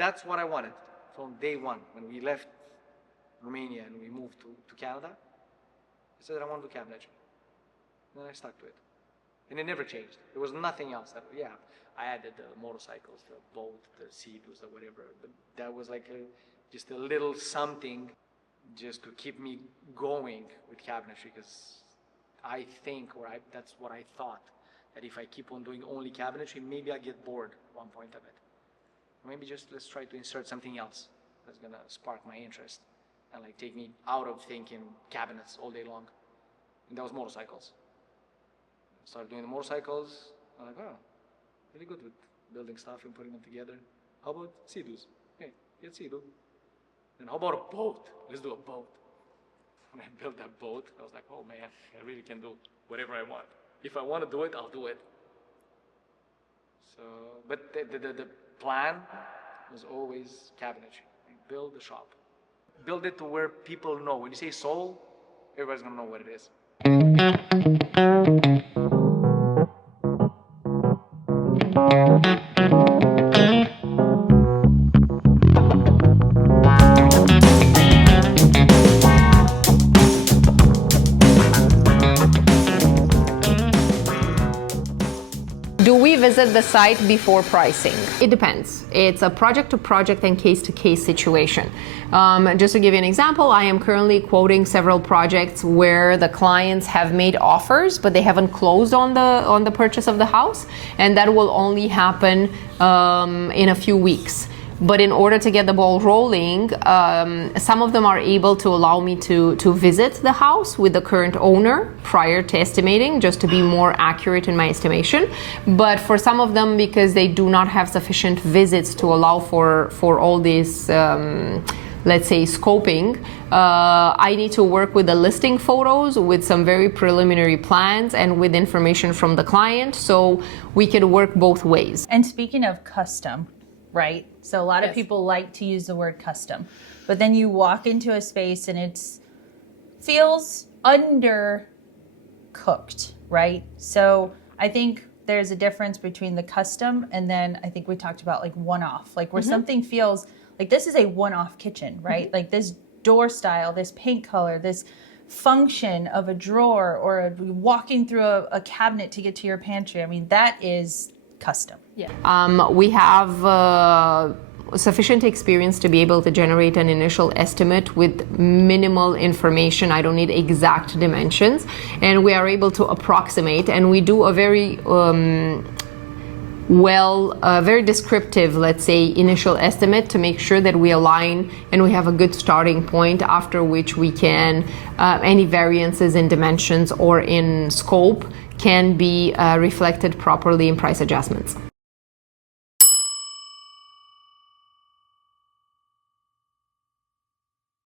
That's what I wanted from day one. When we left Romania and we moved to Canada, I said I want to do cabinetry. And I stuck to it. And it never changed. There was nothing else. I added the motorcycles, the boat, the sea-doos, or whatever. But that was like just a little something just to keep me going with cabinetry, because I think, that's what I thought, that if I keep on doing only cabinetry, maybe I get bored at one point of it. Maybe just let's try to insert something else that's gonna spark my interest and like take me out of thinking cabinets all day long. And that was motorcycles. I started doing the motorcycles. I'm like, oh, really good with building stuff and putting them together. How about sea-doos? Hey, get sea-doo. And how about a boat? Let's do a boat. When I built that boat, I was like, oh man, I really can do whatever I want. If I want to do it, I'll do it. So, but the plan was always cabinetry. Build the shop. Build it to where people know. When you say Solle, everybody's gonna know what it is. Do we visit the site before pricing? It depends. It's a project-to-project and case-to-case situation. Just to give you an example, I am currently quoting several projects where the clients have made offers, but they haven't closed on the purchase of the house, and that will only happen in a few weeks. But in order to get the ball rolling, some of them are able to allow me to visit the house with the current owner prior to estimating, just to be more accurate in my estimation. But for some of them, because they do not have sufficient visits to allow for all this, let's say, scoping, I need to work with the listing photos, with some very preliminary plans, and with information from the client, so we can work both ways. And speaking of custom, right? So a lot of people like to use the word custom, but then you walk into a space and it feels undercooked, right? So I think there's a difference between the custom and then I think we talked about like one-off, like where something feels like this is a one-off kitchen, right? Like this door style, this paint color, this function of a drawer or walking through a cabinet to get to your pantry. I mean, that is custom. Yeah. We have sufficient experience to be able to generate an initial estimate with minimal information. I don't need exact dimensions, and we are able to approximate, and we do a very very descriptive, let's say, initial estimate to make sure that we align and we have a good starting point after which we can, any variances in dimensions or in scope can be reflected properly in price adjustments.